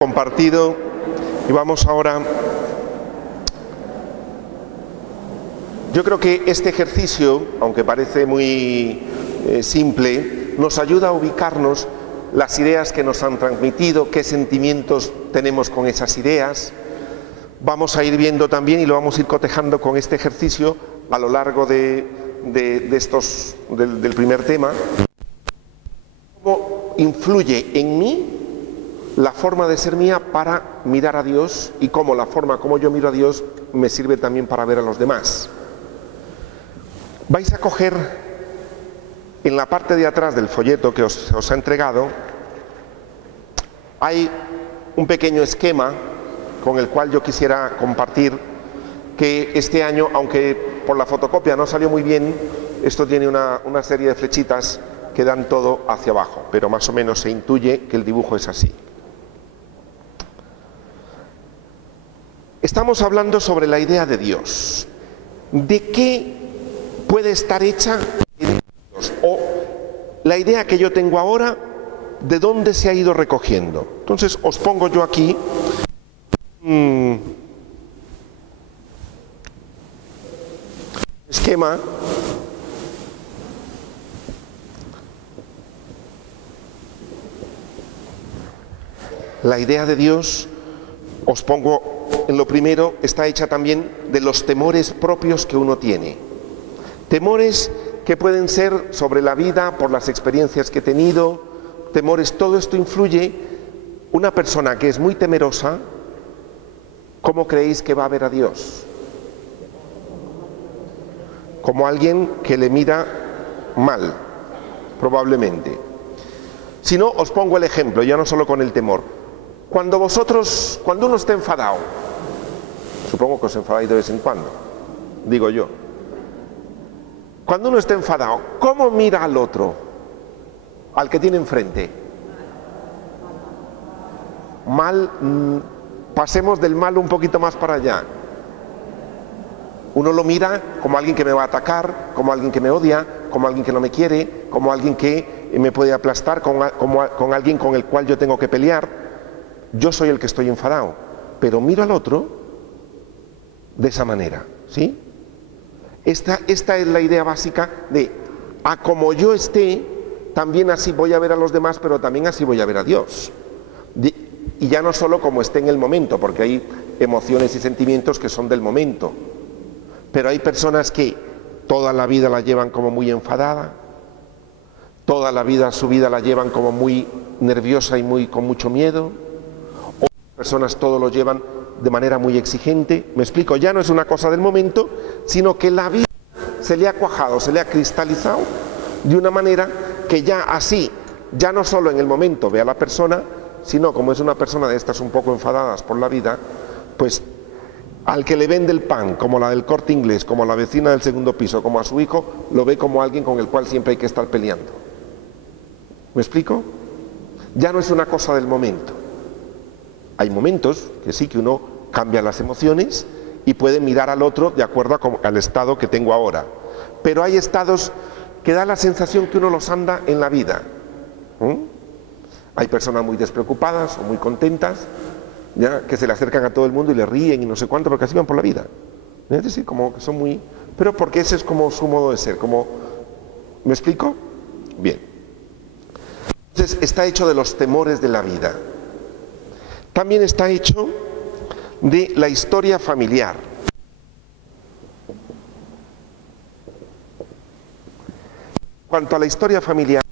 Compartido y vamos ahora. Yo creo que este ejercicio, aunque parece muy simple, nos ayuda a ubicarnos las ideas que nos han transmitido, qué sentimientos tenemos con esas ideas. Vamos a ir viendo también, y lo vamos a ir cotejando con este ejercicio a lo largo del primer tema, cómo influye en mí la forma de ser mía para mirar a Dios, y cómo la forma como yo miro a Dios me sirve también para ver a los demás. Vais a coger en la parte de atrás del folleto que os ha entregado, hay un pequeño esquema con el cual yo quisiera compartir que este año, aunque por la fotocopia no salió muy bien, esto tiene una serie de flechitas que dan todo hacia abajo, pero más o menos se intuye que el dibujo es así. Estamos hablando sobre la idea de Dios. ¿De qué puede estar hecha Dios? O la idea que yo tengo ahora, ¿de dónde se ha ido recogiendo? Entonces os pongo yo aquí esquema la idea de Dios. Os pongo en lo primero, está hecha también de los temores propios que uno tiene. Temores que pueden ser sobre la vida, por las experiencias que he tenido, temores, todo esto influye. Una persona que es muy temerosa, ¿cómo creéis que va a ver a Dios? Como alguien que le mira mal, probablemente. Si no, os pongo el ejemplo, ya no solo con el temor. Cuando uno está enfadado, supongo que os enfadáis de vez en cuando, digo yo. Cuando uno está enfadado, ¿cómo mira al otro? Al que tiene enfrente. Mal, pasemos del mal un poquito más para allá. Uno lo mira como alguien que me va a atacar, como alguien que me odia, como alguien que no me quiere, como alguien que me puede aplastar, con alguien con el cual yo tengo que pelear. Yo soy el que estoy enfadado, pero miro al otro de esa manera, ¿sí? Esta es la idea básica de, a como yo esté, también así voy a ver a los demás, pero también así voy a ver a Dios. Y ya no solo como esté en el momento, porque hay emociones y sentimientos que son del momento, pero hay personas que toda la vida la llevan como muy enfadada, toda la vida, su vida la llevan como muy nerviosa y con mucho miedo. Personas todo lo llevan de manera muy exigente. Me explico, ya no es una cosa del momento, sino que la vida se le ha cuajado, se le ha cristalizado de una manera que ya así, ya no solo en el momento ve a la persona, sino como es una persona de estas un poco enfadadas por la vida, pues al que le vende el pan, como la del Corte Inglés, como a la vecina del segundo piso, como a su hijo, lo ve como alguien con el cual siempre hay que estar peleando. ¿Me explico? Ya no es una cosa del momento. Hay momentos que sí, que uno cambia las emociones y puede mirar al otro de acuerdo al estado que tengo ahora. Pero hay estados que da la sensación que uno los anda en la vida. Hay personas muy despreocupadas o muy contentas, ¿ya? Que se le acercan a todo el mundo y le ríen y no sé cuánto, porque así van por la vida. Es decir, como que son muy... Pero porque ese es como su modo de ser, como... ¿Me explico? Bien. Entonces está hecho de los temores de la vida. También está hecho de la historia familiar. En cuanto a la historia familiar,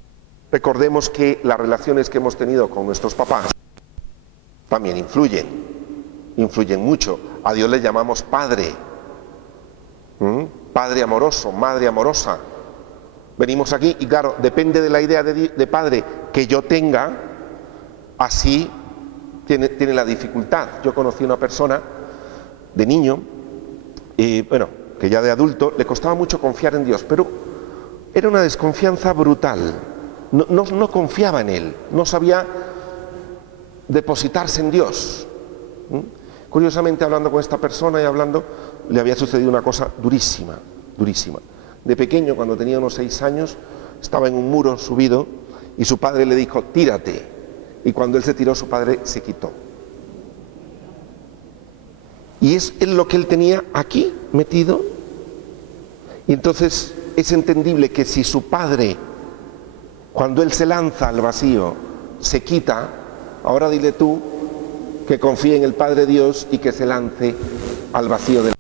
recordemos que las relaciones que hemos tenido con nuestros papás también influyen mucho. A Dios le llamamos Padre, Padre amoroso, Madre amorosa. Venimos aquí y claro, depende de la idea de Padre que yo tenga, así tiene la dificultad. Yo conocí a una persona de niño, que ya de adulto le costaba mucho confiar en Dios, pero era una desconfianza brutal. No confiaba en Él, no sabía depositarse en Dios. Curiosamente, hablando con esta persona le había sucedido una cosa durísima, durísima. De pequeño, cuando tenía unos 6 años, estaba en un muro subido y su padre le dijo, tírate. Y cuando él se tiró, su padre se quitó. Y es lo que él tenía aquí metido. Y entonces es entendible que si su padre, cuando él se lanza al vacío, se quita, ahora dile tú que confíe en el Padre Dios y que se lance al vacío del...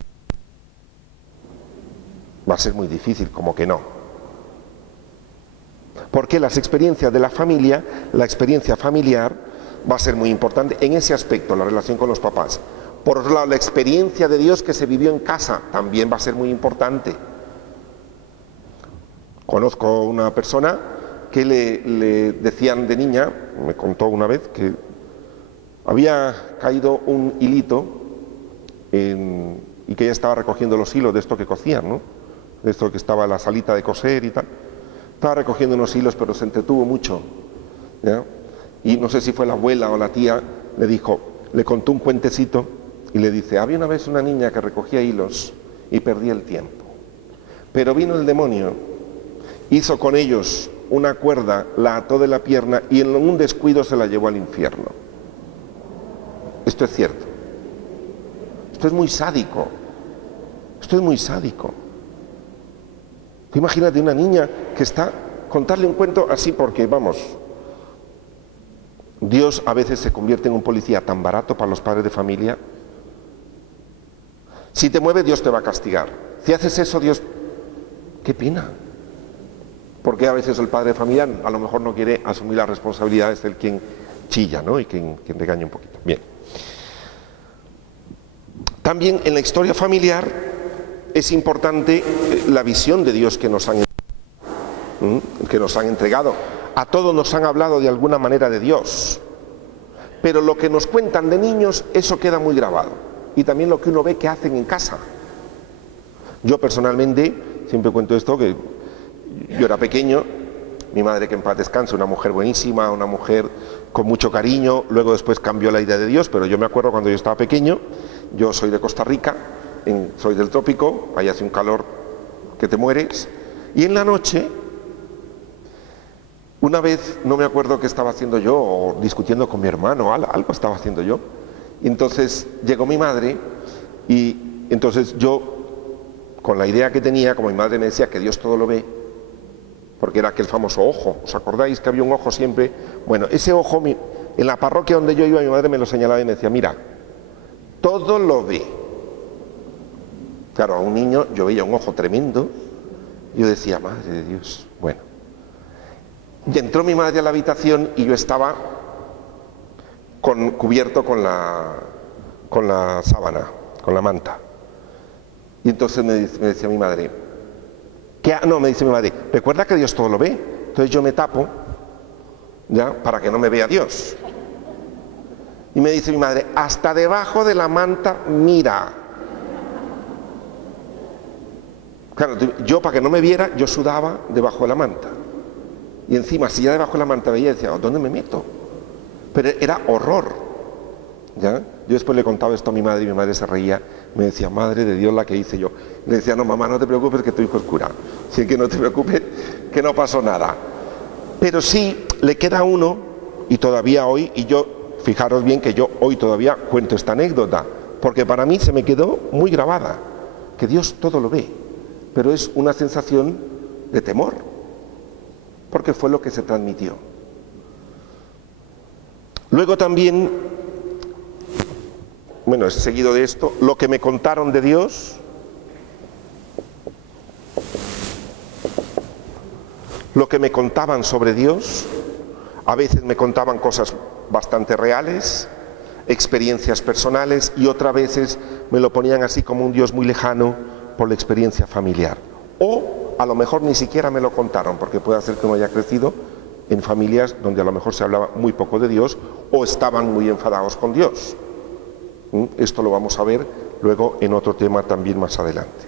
Va a ser muy difícil, como que no. Porque las experiencias de la familia, la experiencia familiar, va a ser muy importante en ese aspecto, la relación con los papás. Por otro lado, la experiencia de Dios que se vivió en casa también va a ser muy importante. Conozco una persona que le decían de niña, me contó una vez, que había caído un hilito y que ella estaba recogiendo los hilos de esto que cosían, ¿no? De esto que estaba en la salita de coser y tal. Estaba recogiendo unos hilos, pero se entretuvo mucho, ¿ya? Y no sé si fue la abuela o la tía, le contó un cuentecito y le dice: había una vez una niña que recogía hilos y perdía el tiempo. Pero vino el demonio, hizo con ellos una cuerda, la ató de la pierna y en un descuido se la llevó al infierno. Esto es cierto. Esto es muy sádico. Esto es muy sádico. Tú imagínate una niña que está, contarle un cuento así porque, vamos, Dios a veces se convierte en un policía tan barato para los padres de familia. Si te mueves, Dios te va a castigar. Si haces eso, Dios... ¡Qué pena! Porque a veces el padre de familia a lo mejor no quiere asumir las responsabilidades del quien chilla, ¿no? Y quien regaña un poquito. Bien. También en la historia familiar es importante la visión de Dios que nos han entregado. A todos nos han hablado de alguna manera de Dios, pero lo que nos cuentan de niños, eso queda muy grabado. Y también lo que uno ve que hacen en casa. Yo personalmente, siempre cuento esto, que yo era pequeño, mi madre, que en paz descanse, una mujer buenísima, una mujer con mucho cariño, luego después cambió la idea de Dios, pero yo me acuerdo cuando yo estaba pequeño, yo soy de Costa Rica, soy del trópico, ahí hace un calor que te mueres, y en la noche, una vez, no me acuerdo qué estaba haciendo yo, o discutiendo con mi hermano, algo estaba haciendo yo, y entonces llegó mi madre, y entonces yo, con la idea que tenía, como mi madre me decía que Dios todo lo ve, porque era aquel famoso ojo, ¿os acordáis que había un ojo siempre? Bueno, ese ojo, en la parroquia donde yo iba, mi madre me lo señalaba y me decía: mira, todo lo ve. Claro, a un niño yo veía un ojo tremendo, y yo decía: madre de Dios. Bueno, y entró mi madre a la habitación y yo estaba cubierto con la sábana, con la manta. Y entonces me decía mi madre, me dice mi madre: recuerda que Dios todo lo ve. Entonces yo me tapo, ya, para que no me vea Dios. Y me dice mi madre: hasta debajo de la manta mira. Claro, yo, para que no me viera, yo sudaba debajo de la manta. Y encima, si ya debajo de la manta veía, decía: ¿dónde me meto? Pero era horror, ¿ya? Yo después le contaba esto a mi madre y mi madre se reía. Me decía: madre de Dios, la que hice yo. Le decía: no, mamá, no te preocupes, que tu hijo es cura. Así que no te preocupes, que no pasó nada. Pero sí le queda a uno, y todavía hoy, y yo, fijaros bien que yo hoy todavía cuento esta anécdota, porque para mí se me quedó muy grabada, que Dios todo lo ve, pero es una sensación de temor, porque fue lo que se transmitió. Luego también, bueno, seguido de esto, lo que me contaron de Dios, lo que me contaban sobre Dios, a veces me contaban cosas bastante reales, experiencias personales, y otras veces me lo ponían así como un Dios muy lejano por la experiencia familiar. O a lo mejor ni siquiera me lo contaron, porque puede ser que uno haya crecido en familias donde a lo mejor se hablaba muy poco de Dios, o estaban muy enfadados con Dios. Esto lo vamos a ver luego en otro tema también más adelante.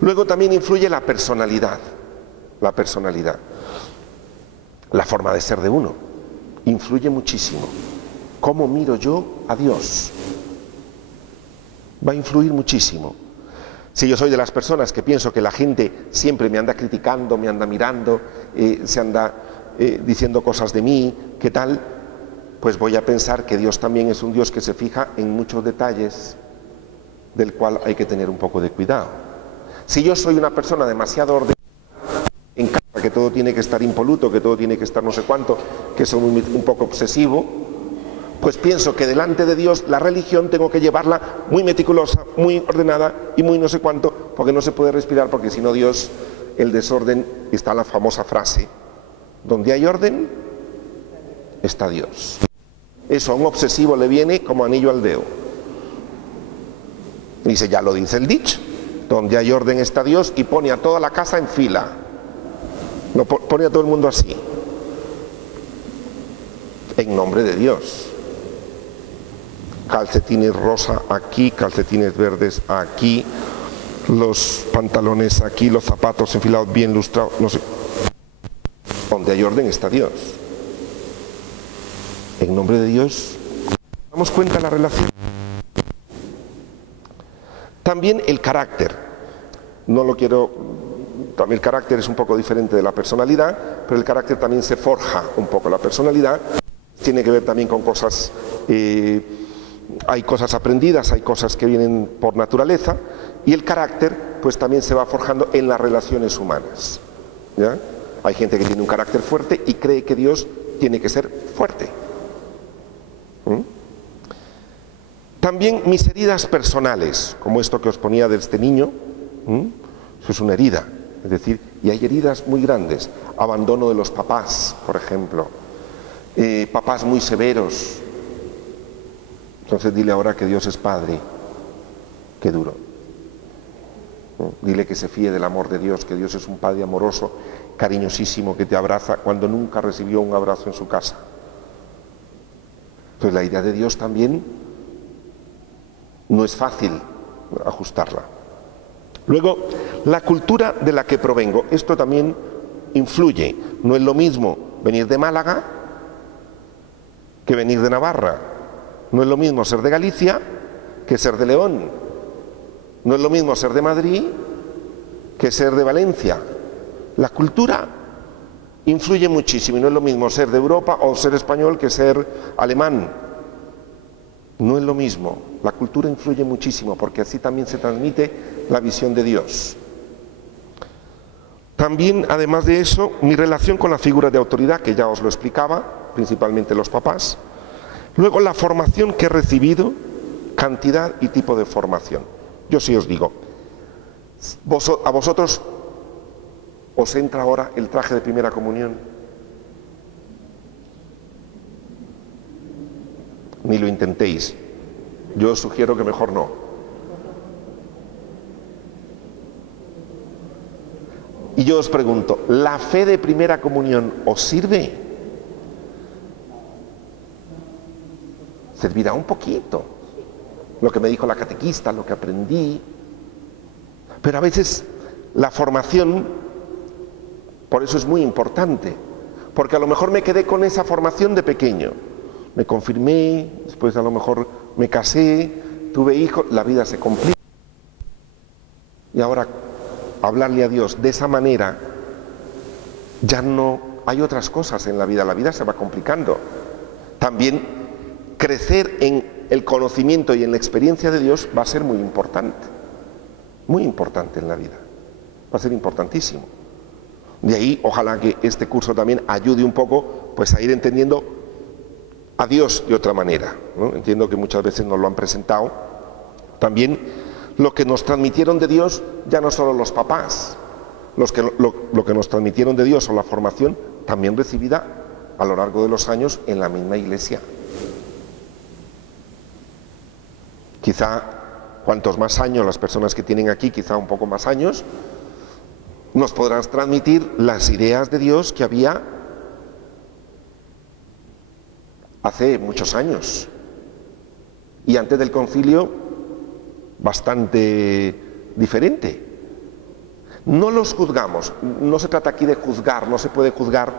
Luego también influye la personalidad, la forma de ser de uno, influye muchísimo. ¿Cómo miro yo a Dios? Va a influir muchísimo. Si yo soy de las personas que pienso que la gente siempre me anda criticando, me anda mirando, se anda diciendo cosas de mí, ¿qué tal? pues voy a pensar que Dios también es un Dios que se fija en muchos detalles del cual hay que tener un poco de cuidado. Si yo soy una persona demasiado ordenada en casa, que todo tiene que estar impoluto, que todo tiene que estar no sé cuánto, que soy un poco obsesivo, pues pienso que delante de Dios la religión tengo que llevarla muy meticulosa, muy ordenada y muy no sé cuánto, porque no se puede respirar, porque si no Dios, el desorden, está la famosa frase, donde hay orden, está Dios. Eso a un obsesivo le viene como anillo al dedo. Dice, ya lo dice el dicho, donde hay orden está Dios, y pone a toda la casa en fila. No pone a todo el mundo así. En nombre de Dios. Calcetines rosa aquí, calcetines verdes aquí, los pantalones aquí, los zapatos enfilados bien lustrados, no sé. Donde hay orden está Dios. En nombre de Dios, damos cuenta de la relación. También el carácter. No lo quiero, también el carácter es un poco diferente de la personalidad, pero el carácter también se forja un poco. La personalidad tiene que ver también con cosas, hay cosas aprendidas, hay cosas que vienen por naturaleza, y el carácter pues también se va forjando en las relaciones humanas, ¿ya? Hay gente que tiene un carácter fuerte y cree que Dios tiene que ser fuerte. También mis heridas personales, como esto que os ponía de este niño, eso es una herida, es decir, y hay heridas muy grandes, abandono de los papás, por ejemplo, papás muy severos. Entonces dile ahora que Dios es Padre, qué duro. Dile que se fíe del amor de Dios, que Dios es un Padre amoroso, cariñosísimo, que te abraza cuando nunca recibió un abrazo en su casa. Entonces la idea de Dios también no es fácil ajustarla. Luego, la cultura de la que provengo, esto también influye. No es lo mismo venir de Málaga que venir de Navarra. No es lo mismo ser de Galicia que ser de León. No es lo mismo ser de Madrid que ser de Valencia. La cultura influye muchísimo y no es lo mismo ser de Europa o ser español que ser alemán. No es lo mismo. La cultura influye muchísimo porque así también se transmite la visión de Dios. También, además de eso, mi relación con la figura de autoridad, que ya os lo explicaba, principalmente los papás. Luego, la formación que he recibido, cantidad y tipo de formación. Yo sí os digo, a vosotros os entra ahora el traje de primera comunión. Ni lo intentéis. Yo os sugiero que mejor no. Y yo os pregunto, ¿la fe de primera comunión os sirve? Servirá un poquito. Lo que me dijo la catequista, lo que aprendí. Pero a veces la formación, por eso es muy importante. Porque a lo mejor me quedé con esa formación de pequeño. Me confirmé, después a lo mejor me casé, tuve hijos, la vida se complica. Y ahora hablarle a Dios de esa manera, ya no hay otras cosas en la vida se va complicando. También crecer en el conocimiento y en la experiencia de Dios va a ser muy importante en la vida, va a ser importantísimo. De ahí, ojalá que este curso también ayude un poco pues a ir entendiendo a Dios de otra manera, ¿no? Entiendo que muchas veces nos lo han presentado. También lo que nos transmitieron de Dios, ya no solo los papás, lo que nos transmitieron de Dios o la formación, también recibida a lo largo de los años en la misma iglesia. Quizá cuantos más años las personas que tienen aquí, quizá un poco más años, nos podrán transmitir las ideas de Dios que había hace muchos años y antes del concilio bastante diferente. No los juzgamos, no se trata aquí de juzgar, no se puede juzgar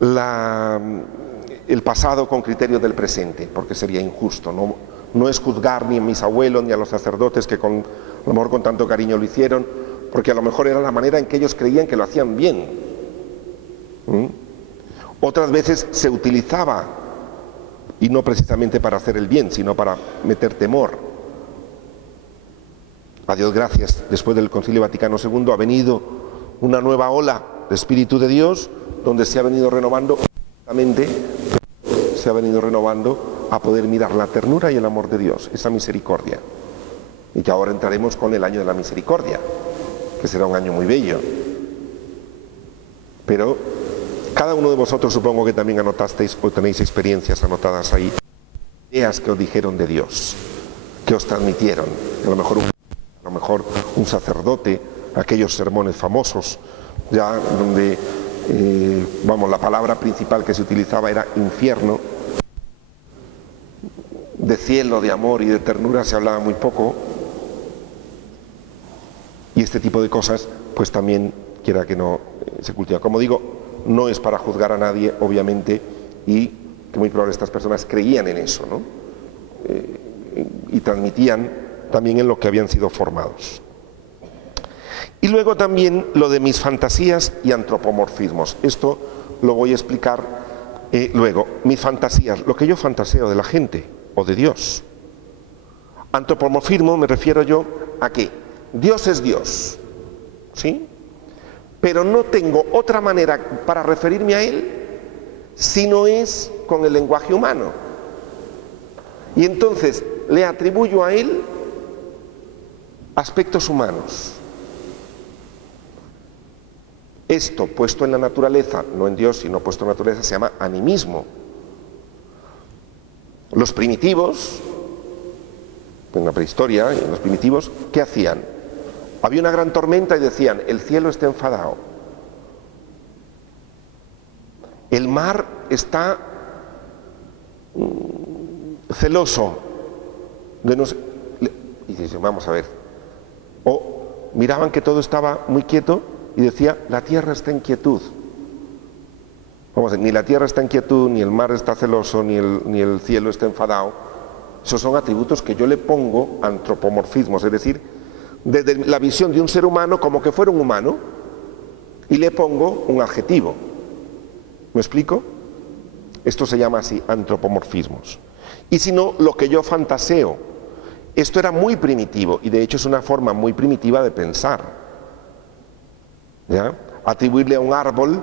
el pasado con criterio del presente, porque sería injusto. No es juzgar ni a mis abuelos ni a los sacerdotes que a lo mejor con tanto cariño lo hicieron, porque a lo mejor era la manera en que ellos creían que lo hacían bien. Otras veces se utilizaba y no precisamente para hacer el bien, sino para meter temor. A Dios gracias, después del Concilio Vaticano II ha venido una nueva ola de Espíritu de Dios, donde se ha venido renovando, a poder mirar la ternura y el amor de Dios, esa misericordia. Y que ahora entraremos con el año de la misericordia, que será un año muy bello. Pero cada uno de vosotros supongo que también anotasteis o tenéis experiencias anotadas ahí, ideas que os dijeron de Dios, que os transmitieron, a lo mejor un sacerdote, aquellos sermones famosos, ya donde, la palabra principal que se utilizaba era infierno. De cielo, de amor y de ternura se hablaba muy poco. Y este tipo de cosas, pues también, quiera que no, se cultiva. Como digo, no es para juzgar a nadie, obviamente, y que muy probable estas personas creían en eso, ¿no? Y transmitían también en lo que habían sido formados. Y luego también lo de mis fantasías y antropomorfismos. Esto lo voy a explicar luego. Mis fantasías, lo que yo fantaseo de la gente o de Dios. Antropomorfismo me refiero yo a que Dios es Dios, ¿sí? Pero no tengo otra manera para referirme a Él si no es con el lenguaje humano. Y entonces le atribuyo a Él aspectos humanos. Esto puesto en la naturaleza, no en Dios, sino puesto en la naturaleza, se llama animismo. Los primitivos, en la prehistoria, los primitivos, ¿qué hacían? Había una gran tormenta y decían, el cielo está enfadado. El mar está celoso. Y dicen, vamos a ver. O miraban que todo estaba muy quieto y decía, la tierra está en quietud. Vamos a ver, ni la tierra está en quietud, ni el mar está celoso, ni el cielo está enfadado. Esos son atributos que yo le pongo antropomorfismos, es decir, desde la visión de un ser humano como que fuera un humano, y le pongo un adjetivo. ¿Me explico? Esto se llama así, antropomorfismos. Y si no, lo que yo fantaseo. Esto era muy primitivo, y de hecho es una forma muy primitiva de pensar. ¿Ya? Atribuirle a un árbol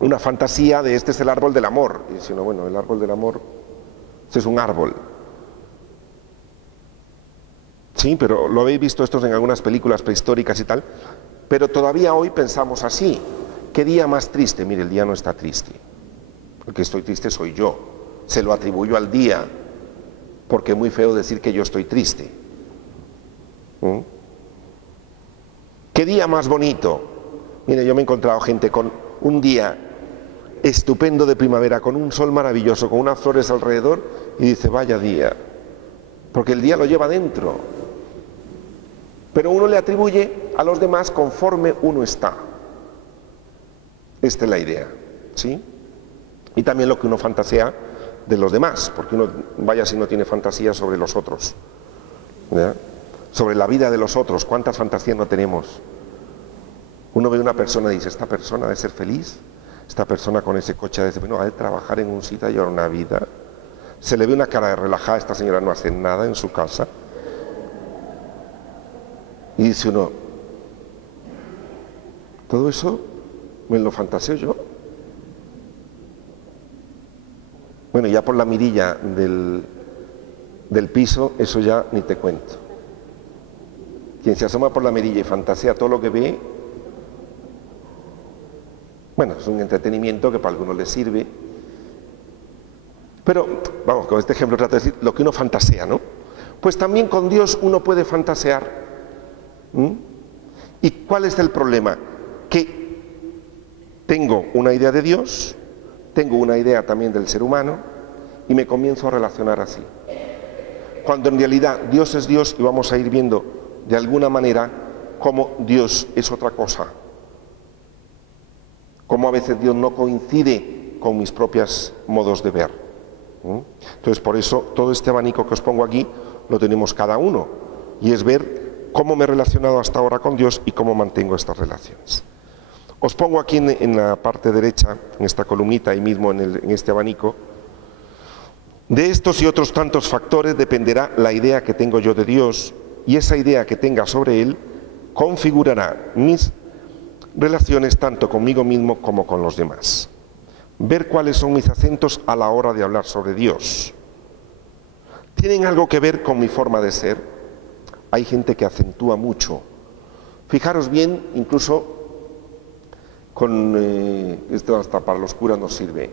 una fantasía de este es el árbol del amor. Y si no, bueno, el árbol del amor, este es un árbol. Sí, pero lo habéis visto estos en algunas películas prehistóricas y tal, pero todavía hoy pensamos así. ¿Qué día más triste? Mire, el día no está triste. El que estoy triste soy yo. Se lo atribuyo al día, porque es muy feo decir que yo estoy triste. ¿Qué día más bonito? Mire, yo me he encontrado gente con un día estupendo de primavera, con un sol maravilloso, con unas flores alrededor, y dice, vaya día, porque el día lo lleva dentro. Pero uno le atribuye a los demás conforme uno está. Esta es la idea, ¿sí? Y también lo que uno fantasea de los demás, porque uno, vaya si no tiene fantasía sobre los otros, ¿ya? Sobre la vida de los otros, ¿cuántas fantasías no tenemos? Uno ve a una persona y dice, esta persona debe ser feliz, esta persona con ese coche no, ha de trabajar en un sitio y llevar una vida. Se le ve una cara de relajada, esta señora no hace nada en su casa. Y dice uno, todo eso me lo fantaseo yo. Bueno, ya por la mirilla del piso, eso ya ni te cuento. Quien se asoma por la mirilla y fantasea todo lo que ve, bueno, es un entretenimiento que para algunos les sirve. Pero, vamos, con este ejemplo trato de decir lo que uno fantasea, ¿no? Pues también con Dios uno puede fantasear. ¿Y cuál es el problema? Que tengo una idea de Dios, tengo una idea también del ser humano, y me comienzo a relacionar así. Cuando en realidad Dios es Dios, y vamos a ir viendo de alguna manera cómo Dios es otra cosa. Cómo a veces Dios no coincide con mis propios modos de ver. Entonces, por eso, todo este abanico que os pongo aquí, lo tenemos cada uno. Y es ver cómo me he relacionado hasta ahora con Dios y cómo mantengo estas relaciones. Os pongo aquí en la parte derecha, en esta columnita, ahí mismo en este abanico. De estos y otros tantos factores dependerá la idea que tengo yo de Dios, y esa idea que tenga sobre Él configurará mis relaciones tanto conmigo mismo como con los demás. Ver cuáles son mis acentos a la hora de hablar sobre Dios. ¿Tienen algo que ver con mi forma de ser? Hay gente que acentúa mucho. Fijaros bien, incluso esto hasta para los curas nos sirve.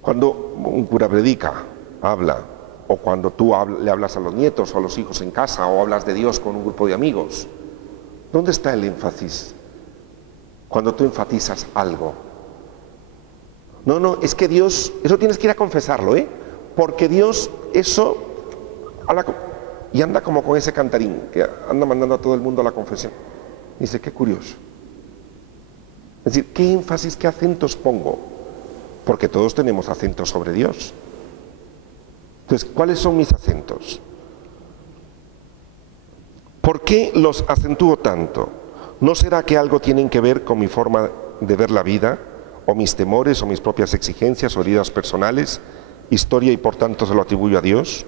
Cuando un cura predica, habla, o cuando tú le hablas a los nietos o a los hijos en casa, o hablas de Dios con un grupo de amigos, ¿dónde está el énfasis? Cuando tú enfatizas algo. No, es que Dios, eso tienes que ir a confesarlo, porque Dios, eso, y anda como con ese cantarín, que anda mandando a todo el mundo a la confesión. Dice, qué curioso. Es decir, ¿qué énfasis, qué acentos pongo? Porque todos tenemos acentos sobre Dios. Entonces, ¿cuáles son mis acentos? ¿Por qué los acentúo tanto? ¿No será que algo tienen que ver con mi forma de ver la vida, o mis temores, o mis propias exigencias, o heridas personales, historia, y por tanto se lo atribuyo a Dios?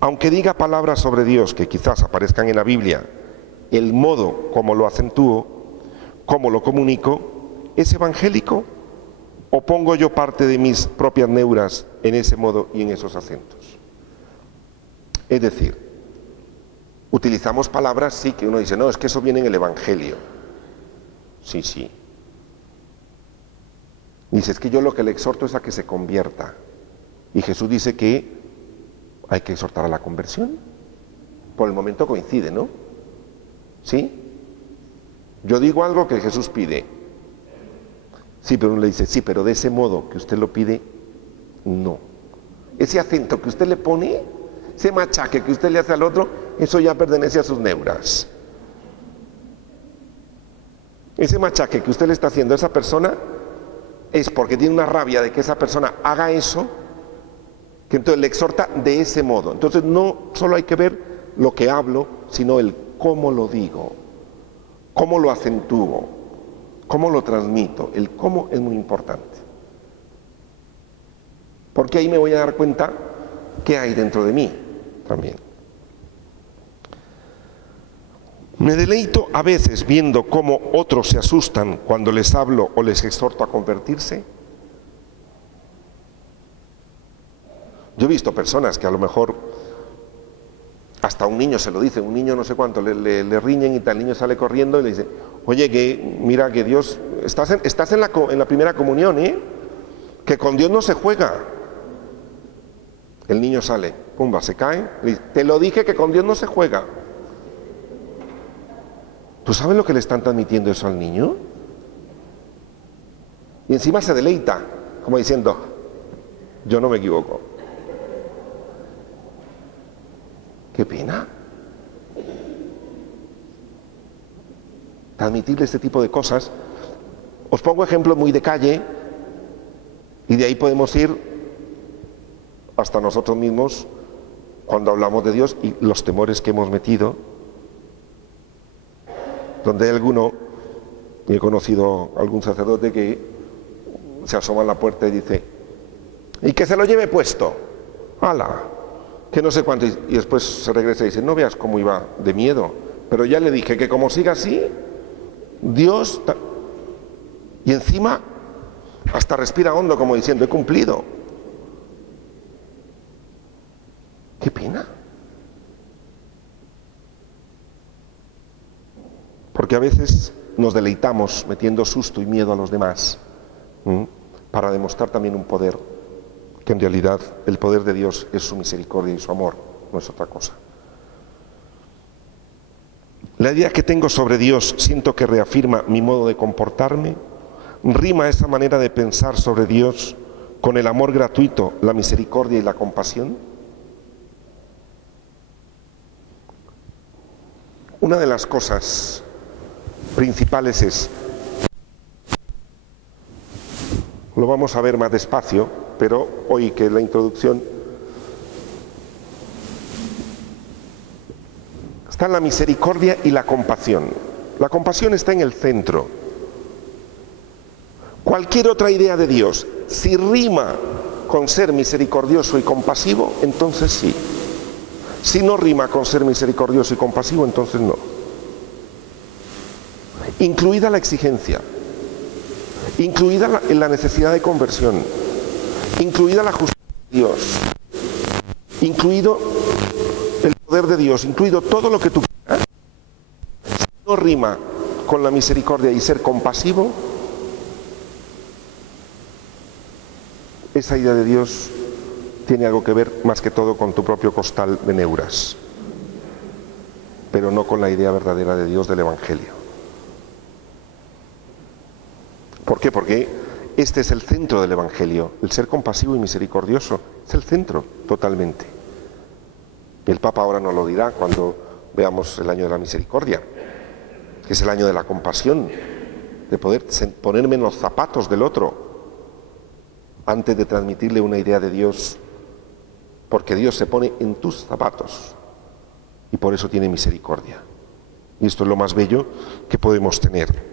Aunque diga palabras sobre Dios que quizás aparezcan en la Biblia, el modo como lo acentúo, cómo lo comunico, ¿es evangélico? ¿O pongo yo parte de mis propias neuras en ese modo y en esos acentos? Es decir, utilizamos palabras, sí, que uno dice, no, es que eso viene en el Evangelio. Sí. Dice, es que yo lo que le exhorto es a que se convierta. Y Jesús dice que hay que exhortar a la conversión. Por el momento coincide, ¿no? ¿Sí? Yo digo algo que Jesús pide. Sí, pero uno le dice, sí, pero de ese modo que usted lo pide, no. Ese acento que usted le pone, ese machaque que usted le hace al otro, eso ya pertenece a sus neuras. Ese machaque que usted le está haciendo a esa persona es porque tiene una rabia de que esa persona haga eso, que entonces le exhorta de ese modo. Entonces no solo hay que ver lo que hablo, sino el cómo lo digo, cómo lo acentúo, cómo lo transmito. El cómo es muy importante. Porque ahí me voy a dar cuenta qué hay dentro de mí también. Me deleito a veces viendo cómo otros se asustan cuando les hablo o les exhorto a convertirse. Yo he visto personas que a lo mejor hasta a un niño se lo dicen, un niño no sé cuánto, le riñen y tal, el niño sale corriendo y le dice, oye, que mira que Dios, estás en la primera comunión, que con Dios no se juega. El niño sale, pumba, se cae, le dice, te lo dije que con Dios no se juega. ¿Tú sabes lo que le están transmitiendo eso al niño? Y encima se deleita, como diciendo, yo no me equivoco. ¡Qué pena! Transmitirle este tipo de cosas. Os pongo ejemplos muy de calle y de ahí podemos ir hasta nosotros mismos cuando hablamos de Dios y los temores que hemos metido. Donde hay alguno, y he conocido algún sacerdote que se asoma a la puerta y dice, y que se lo lleve puesto, ¡hala!, que no sé cuánto, y después se regresa y dice, no veas cómo iba de miedo, pero ya le dije que como siga así, Dios, y encima hasta respira hondo como diciendo, he cumplido. ¡Qué pena! Porque a veces nos deleitamos metiendo susto y miedo a los demás, para demostrar también un poder, que en realidad el poder de Dios es su misericordia y su amor, no es otra cosa. La idea que tengo sobre Dios siento que reafirma mi modo de comportarme. ¿Rima esa manera de pensar sobre Dios con el amor gratuito, la misericordia y la compasión? Una de las cosas principales es, lo vamos a ver más despacio, pero hoy que es la introducción, está la misericordia y la compasión. La compasión está en el centro. Cualquier otra idea de Dios, si rima con ser misericordioso y compasivo, entonces sí. Si no rima con ser misericordioso y compasivo, entonces no. Incluida la exigencia, incluida la necesidad de conversión, incluida la justicia de Dios, incluido el poder de Dios, incluido todo lo que tú quieras. Si no rima con la misericordia y ser compasivo, esa idea de Dios tiene algo que ver más que todo con tu propio costal de neuras, pero no con la idea verdadera de Dios del Evangelio. ¿Por qué? Porque este es el centro del Evangelio, el ser compasivo y misericordioso, es el centro totalmente. El Papa ahora nos lo dirá cuando veamos el año de la misericordia, que es el año de la compasión, de poder ponerme en los zapatos del otro, antes de transmitirle una idea de Dios, porque Dios se pone en tus zapatos y por eso tiene misericordia. Y esto es lo más bello que podemos tener.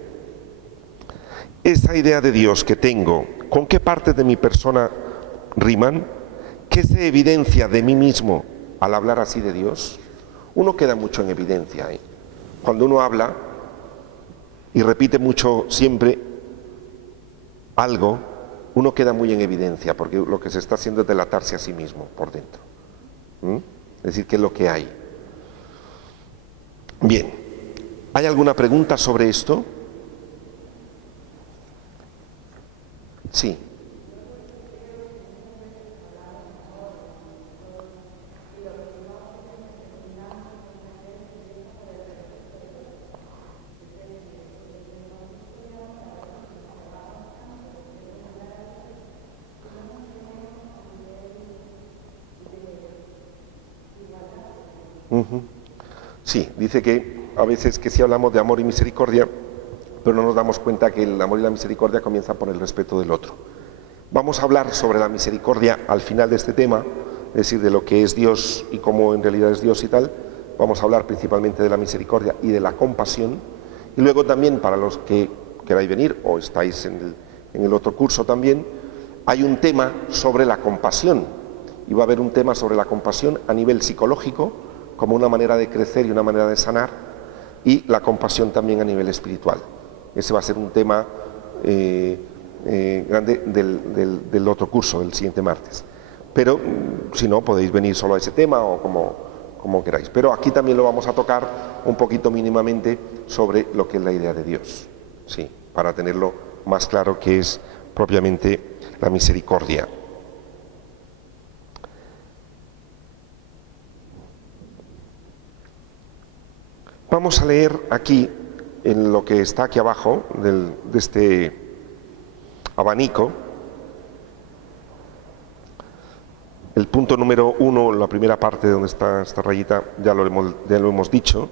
Esa idea de Dios que tengo, ¿con qué partes de mi persona riman? ¿Qué se evidencia de mí mismo al hablar así de Dios? Uno queda mucho en evidencia, ¿eh? Cuando uno habla y repite mucho siempre algo, uno queda muy en evidencia, porque lo que se está haciendo es delatarse a sí mismo por dentro. Es decir, ¿qué es lo que hay? Bien, ¿hay alguna pregunta sobre esto? Sí. Sí, dice que a veces que sí hablamos de amor y misericordia, pero no nos damos cuenta que el amor y la misericordia comienzan por el respeto del otro. Vamos a hablar sobre la misericordia al final de este tema, es decir, de lo que es Dios y cómo en realidad es Dios y tal. Vamos a hablar principalmente de la misericordia y de la compasión, y luego también para los que queráis venir o estáis en el otro curso también, hay un tema sobre la compasión, y va a haber un tema sobre la compasión a nivel psicológico, como una manera de crecer y una manera de sanar, y la compasión también a nivel espiritual. Ese va a ser un tema grande del otro curso, del siguiente martes. Pero si no, podéis venir solo a ese tema o como queráis. Pero aquí también lo vamos a tocar un poquito mínimamente sobre lo que es la idea de Dios, sí, para tenerlo más claro que es propiamente la misericordia. Vamos a leer aquí, en lo que está aquí abajo de este abanico, el punto número 1, la primera parte donde está esta rayita, ya lo hemos dicho,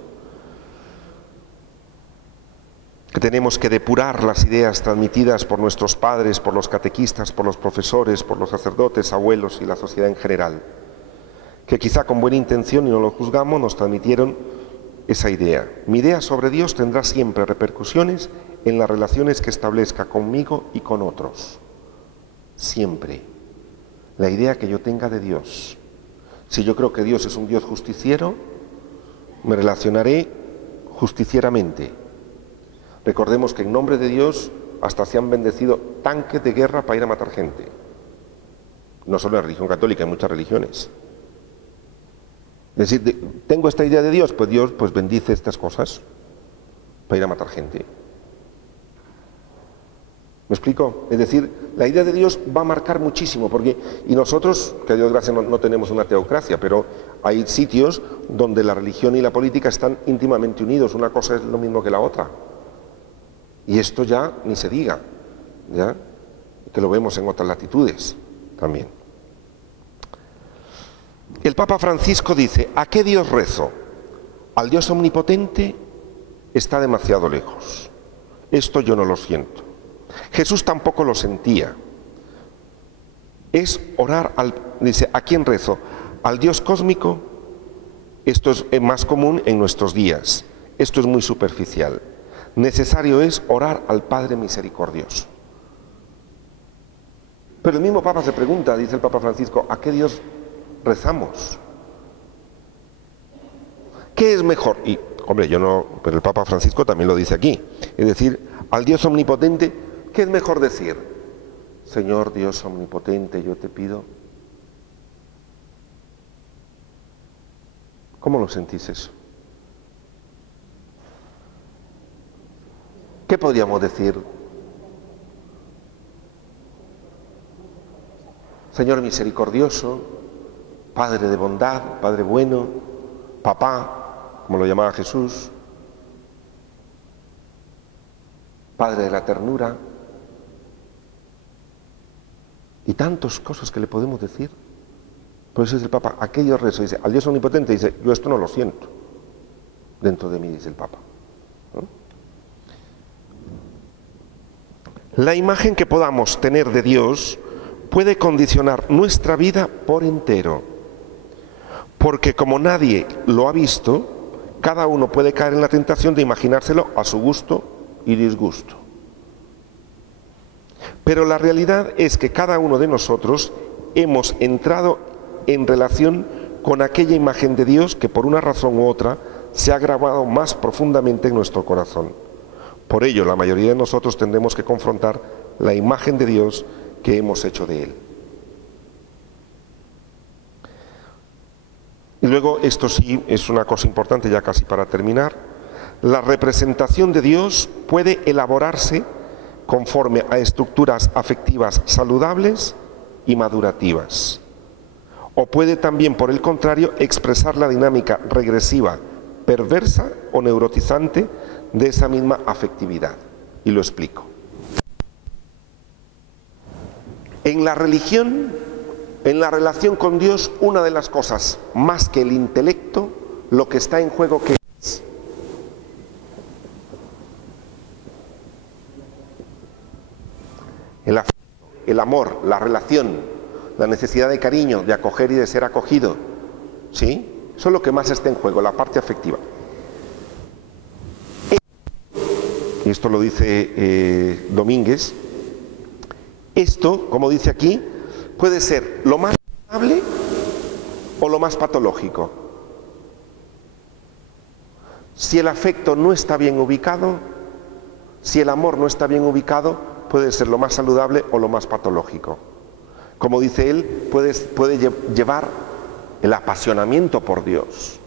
que tenemos que depurar las ideas transmitidas por nuestros padres, por los catequistas, por los profesores, por los sacerdotes, abuelos y la sociedad en general, que quizá con buena intención, y no lo juzgamos, nos transmitieron esa idea. Mi idea sobre Dios tendrá siempre repercusiones en las relaciones que establezca conmigo y con otros. Siempre. La idea que yo tenga de Dios. Si yo creo que Dios es un Dios justiciero, me relacionaré justicieramente. Recordemos que en nombre de Dios hasta se han bendecido tanques de guerra para ir a matar gente. No solo en la religión católica, en muchas religiones. Es decir, tengo esta idea de Dios, pues Dios pues bendice estas cosas para ir a matar gente. ¿Me explico? Es decir, la idea de Dios va a marcar muchísimo, y nosotros, que a Dios gracias no tenemos una teocracia, pero hay sitios donde la religión y la política están íntimamente unidos, una cosa es lo mismo que la otra. Y esto ya ni se diga, ¿ya? Que lo vemos en otras latitudes también. El Papa Francisco dice, ¿a qué Dios rezo? Al Dios omnipotente está demasiado lejos. Esto yo no lo siento. Jesús tampoco lo sentía. Es orar dice, ¿a quién rezo? Al Dios cósmico. Esto es más común en nuestros días. Esto es muy superficial. Necesario es orar al Padre misericordioso. Pero el mismo Papa se pregunta, dice el Papa Francisco, ¿a qué Dios rezamos? ¿Qué es mejor? Y, hombre, yo no, pero el Papa Francisco también lo dice aquí. Es decir, al Dios omnipotente, ¿qué es mejor decir? Señor Dios omnipotente, yo te pido. ¿Cómo lo sentís eso? ¿Qué podríamos decir? Señor misericordioso, Padre de bondad, Padre bueno, Papá, como lo llamaba Jesús, Padre de la ternura, y tantas cosas que le podemos decir. Por eso dice el Papa, aquello rezo, dice, al Dios omnipotente, dice, yo esto no lo siento dentro de mí, dice el Papa, ¿no? La imagen que podamos tener de Dios puede condicionar nuestra vida por entero, porque como nadie lo ha visto, cada uno puede caer en la tentación de imaginárselo a su gusto y disgusto. Pero la realidad es que cada uno de nosotros hemos entrado en relación con aquella imagen de Dios que por una razón u otra se ha grabado más profundamente en nuestro corazón. Por ello, la mayoría de nosotros tendremos que confrontar la imagen de Dios que hemos hecho de Él. Y luego, esto sí es una cosa importante ya casi para terminar, la representación de Dios puede elaborarse conforme a estructuras afectivas saludables y madurativas. O puede también, por el contrario, expresar la dinámica regresiva, perversa o neurotizante de esa misma afectividad. Y lo explico. En la religión, en la relación con Dios, una de las cosas, más que el intelecto, lo que está en juego, ¿qué es? El afecto, el amor, la relación, la necesidad de cariño, de acoger y de ser acogido. ¿Sí? Eso es lo que más está en juego, la parte afectiva. Y esto lo dice Domínguez. Esto, como dice aquí, puede ser lo más saludable o lo más patológico. Si el afecto no está bien ubicado, si el amor no está bien ubicado, puede ser lo más saludable o lo más patológico. Como dice él, puede llevar el apasionamiento por Dios.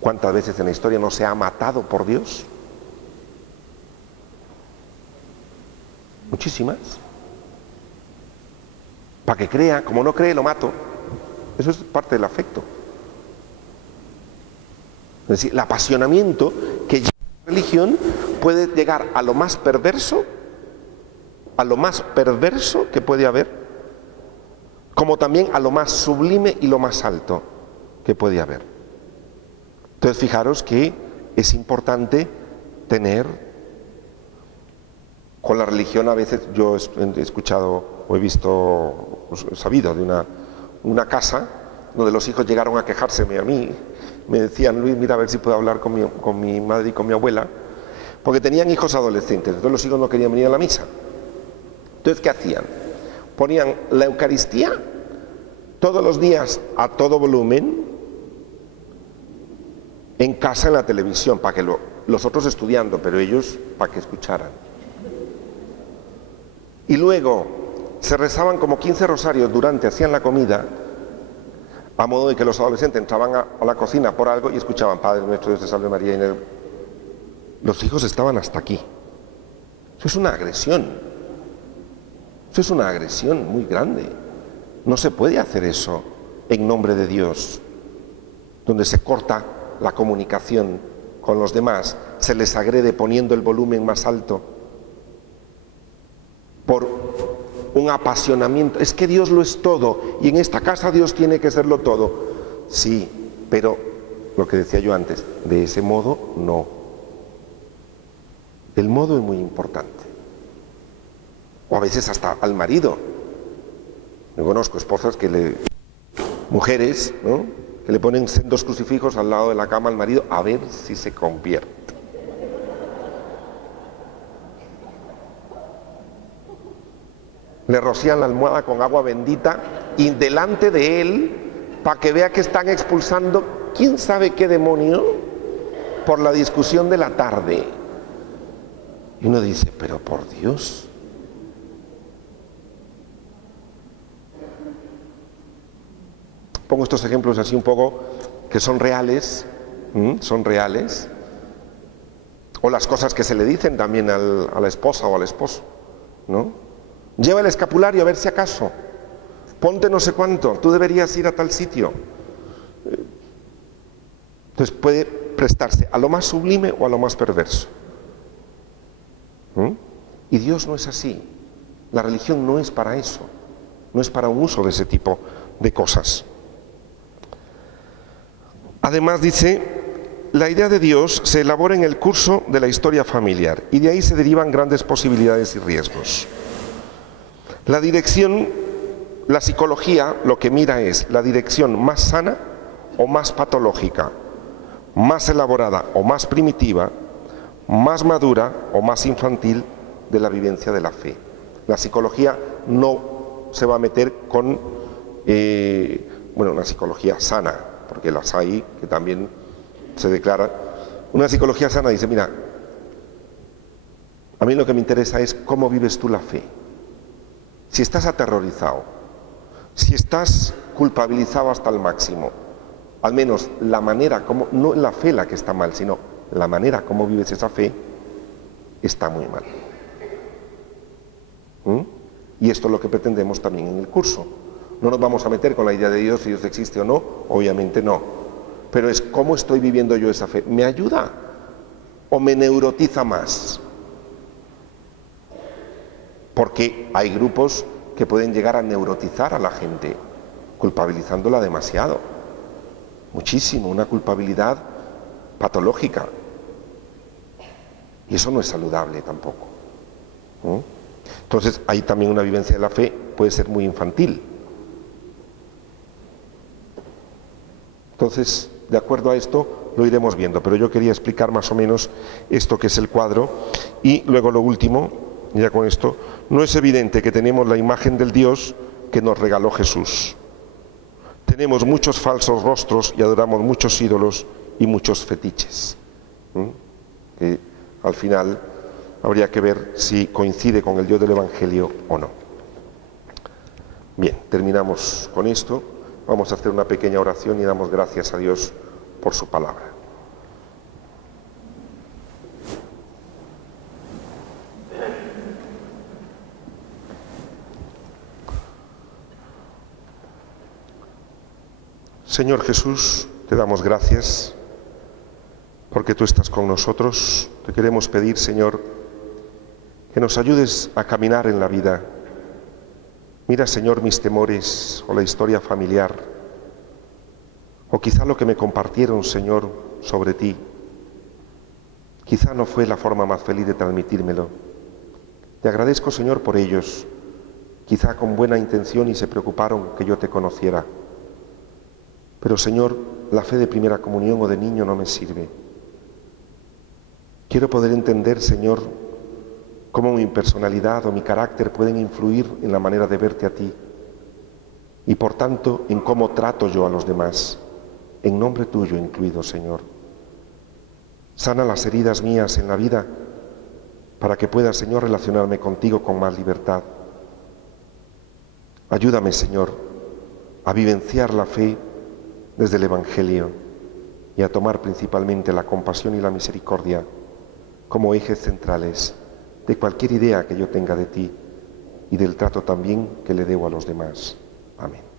¿Cuántas veces en la historia no se ha matado por Dios? Muchísimas. Para que crea, como no cree, lo mato. Eso es parte del afecto. Es decir, el apasionamiento que lleva la religión puede llegar a lo más perverso que puede haber, como también a lo más sublime y lo más alto que puede haber. Entonces, fijaros que es importante tener con la religión. A veces yo he escuchado o he visto, he sabido de una casa donde los hijos llegaron a quejárseme a mí. Me decían, Luis, mira a ver si puedo hablar con mi madre y con mi abuela, porque tenían hijos adolescentes, entonces los hijos no querían venir a la misa. Entonces, ¿qué hacían? Ponían la Eucaristía todos los días a todo volumen en casa, en la televisión, para que los otros estudiando, pero ellos para que escucharan. Y luego se rezaban como 15 rosarios hacían la comida, a modo de que los adolescentes entraban a la cocina por algo y escuchaban, Padre nuestro, Dios te salve María. Los hijos estaban hasta aquí. Eso es una agresión. Eso es una agresión muy grande. No se puede hacer eso en nombre de Dios, donde se corta la comunicación con los demás, se les agrede poniendo el volumen más alto por un apasionamiento. Es que Dios lo es todo y en esta casa Dios tiene que serlo todo. Sí, pero lo que decía yo antes, de ese modo no. El modo es muy importante. O a veces hasta al marido. Yo conozco esposas mujeres, ¿no?, que le ponen sendos crucifijos al lado de la cama al marido a ver si se convierte. Le rocían la almohada con agua bendita y delante de él, para que vea que están expulsando quién sabe qué demonio por la discusión de la tarde. Y uno dice, pero por Dios. Pongo estos ejemplos así un poco que son reales, o las cosas que se le dicen también a la esposa o al esposo, ¿no? Lleva el escapulario a ver si acaso, ponte no sé cuánto, tú deberías ir a tal sitio. Entonces puede prestarse a lo más sublime o a lo más perverso. Y Dios no es así. La religión no es para eso, no es para un uso de ese tipo de cosas. Además dice, la idea de Dios se elabora en el curso de la historia familiar y de ahí se derivan grandes posibilidades y riesgos. La dirección, la psicología lo que mira es la dirección más sana o más patológica, más elaborada o más primitiva, más madura o más infantil de la vivencia de la fe. La psicología no se va a meter con, una psicología sana, porque las hay que también se declara. Una psicología sana dice, mira, a mí lo que me interesa es cómo vives tú la fe. Si estás aterrorizado, si estás culpabilizado hasta el máximo, al menos la manera como, no la fe la que está mal, sino la manera como vives esa fe, está muy mal. Y esto es lo que pretendemos también en el curso. No nos vamos a meter con la idea de Dios, si Dios existe o no, obviamente no. Pero es cómo estoy viviendo yo esa fe. ¿Me ayuda o me neurotiza más? Porque hay grupos que pueden llegar a neurotizar a la gente, culpabilizándola demasiado. Muchísimo, una culpabilidad patológica. Y eso no es saludable tampoco. Entonces, ahí también una vivencia de la fe puede ser muy infantil. Entonces, de acuerdo a esto, lo iremos viendo, pero yo quería explicar más o menos esto que es el cuadro. Y luego lo último, ya con esto, no es evidente que tenemos la imagen del Dios que nos regaló Jesús. Tenemos muchos falsos rostros y adoramos muchos ídolos y muchos fetiches. Que al final habría que ver si coincide con el Dios del Evangelio o no. Bien, terminamos con esto. Vamos a hacer una pequeña oración y damos gracias a Dios por su palabra. Señor Jesús, te damos gracias porque tú estás con nosotros. Te queremos pedir, Señor, que nos ayudes a caminar en la vida. Mira, Señor, mis temores o la historia familiar, o quizá lo que me compartieron, Señor, sobre ti. Quizá no fue la forma más feliz de transmitírmelo. Te agradezco, Señor, por ellos, quizá con buena intención y se preocuparon que yo te conociera. Pero, Señor, la fe de primera comunión o de niño no me sirve. Quiero poder entender, Señor, cómo mi personalidad o mi carácter pueden influir en la manera de verte a ti y, por tanto, en cómo trato yo a los demás, en nombre tuyo incluido, Señor. Sana las heridas mías en la vida para que pueda, Señor, relacionarme contigo con más libertad. Ayúdame, Señor, a vivenciar la fe desde el Evangelio y a tomar principalmente la compasión y la misericordia como ejes centrales de cualquier idea que yo tenga de ti y del trato también que le debo a los demás. Amén.